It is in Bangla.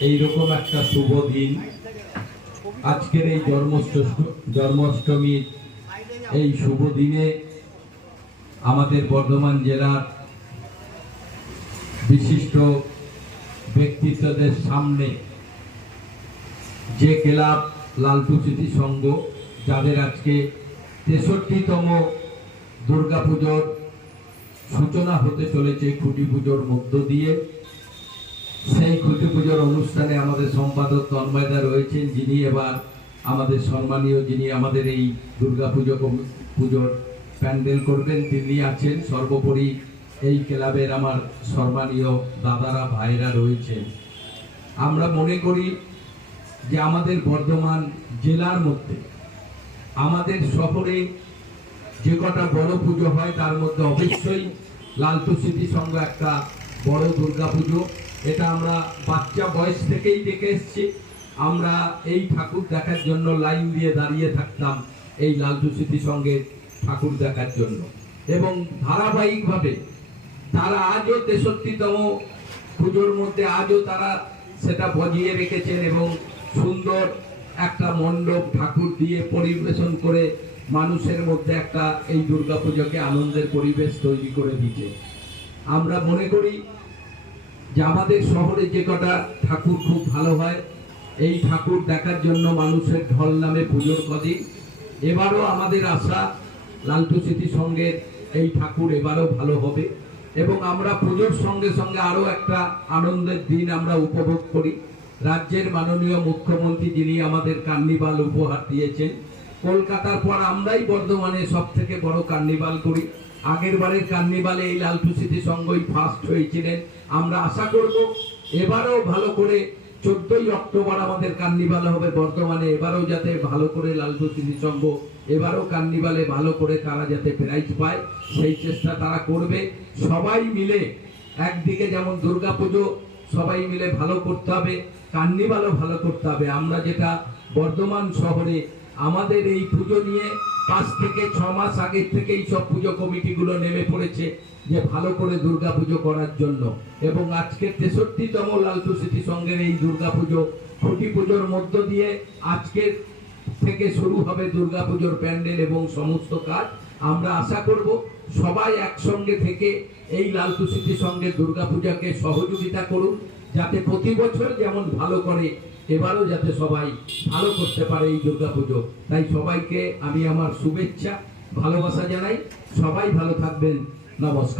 এইরকম একটা শুভ দিন। আজকের এই জন্মাষ্ট জন্মাষ্টমীর এই শুভ দিনে আমাদের বর্ধমান জেলার বিশিষ্ট ব্যক্তিত্বদের সামনে যে ক্লাব লালটু স্মৃতি সংঘ, যাদের আজকে তেষট্টিতম দুর্গাপুজোর সূচনা হতে চলেছে খুঁটি পুজোর মধ্য দিয়ে সেই খুঁটি পুজোর অনুষ্ঠানে আমাদের সম্পাদক তন্ময়দা রয়েছেন, যিনি এবার আমাদের সম্মানীয়, যিনি আমাদের এই দুর্গাপুজো কম- পুজোর প্যান্ডেল করবেন, তিনি আছেন। সর্বোপরি এই ক্লাবের আমার সম্মানীয় দাদারা ভাইরা রয়েছেন। আমরা মনে করি যে আমাদের বর্ধমান জেলার মধ্যে, আমাদের শহরে যে কটা বড় পুজো হয়, তার মধ্যে অবশ্যই লালতু স্মৃতি একটা বড় দুর্গা পুজো। এটা আমরা বাচ্চা বয়স থেকেই দেখে এসেছি। আমরা এই ঠাকুর দেখার জন্য লাইন দিয়ে দাঁড়িয়ে থাকতাম এই স্মৃতি সংঘের ঠাকুর দেখার জন্য। এবং ধারাবাহিকভাবে তারা আজও তেষট্টিতম পুজোর মধ্যে আজও তারা সেটা বজিয়ে রেখেছেন এবং সুন্দর একটা মণ্ডপ ঠাকুর দিয়ে পরিবেশন করে মানুষের মধ্যে একটা এই দুর্গাপুজোকে আনন্দের পরিবেশ তৈরি করে দিচ্ছে আমরা মনে করি যে আমাদের শহরে যে কটা ঠাকুর খুব ভালো হয়, এই ঠাকুর দেখার জন্য মানুষের ঢল নামে পুজোর কদিন। এবারও আমাদের আশা লালটু স্মৃতি সঙ্গের এই ঠাকুর এবারও ভালো হবে এবং আমরা পুজোর সঙ্গে সঙ্গে আরও একটা আনন্দের দিন আমরা উপভোগ করি। রাজ্যের মাননীয় মুখ্যমন্ত্রী যিনি আমাদের কার্নিভাল উপহার দিয়েছেন, কলকাতার পর আমরাই বর্ধমানে সব থেকে বড় কার্নিভাল করি। আগের বারের কার্নিভালে এই লালটু স্মৃতি সংঘই ফার্স্ট হয়েছিলেন। আমরা আশা করব এবারও ভালো করে চোদ্দই অক্টোবর আমাদের কার্নিভাল হবে। বর্তমানে এবারও যাতে ভালো করে লালটু স্মৃতি সংঘ এবারও কার্নিভালে ভালো করে তারা যাতে প্রাইজ পায়, সেই চেষ্টা তারা করবে। সবাই মিলে একদিকে যেমন দুর্গাপুজো, সবাই মিলে ভালো করতে হবে, কার্নিভালও ভালো করতে হবে। আমরা যেটা বর্ধমান শহরে আমাদের এই পুজো নিয়ে পাঁচ থেকে ছ মাস আগের থেকেই সব পুজো কমিটিগুলো নেমে পড়েছে যে ভালো করে দুর্গা পুজো করার জন্য। এবং আজকে তেষট্টিতম লালটু স্মৃতি সংঘের এই দুর্গা পুজো খুঁটি পুজোর মধ্য দিয়ে আজকের থেকে শুরু হবে দুর্গাপুজোর প্যান্ডেল এবং সমস্ত কাজ। আমরা আশা করব সবাই একসঙ্গে থেকে এই লালটু স্মৃতি সঙ্গে দুর্গাপূজাকে সহযোগিতা করুন। যাতে প্রতি বছর যেমন ভালো করে, এবারও যাতে সবাই ভালো করতে পারে এই দুর্গাপুজো। তাই সবাইকে আমি আমার শুভেচ্ছা, ভালোবাসা জানাই। সবাই ভালো থাকবেন। নমস্কার।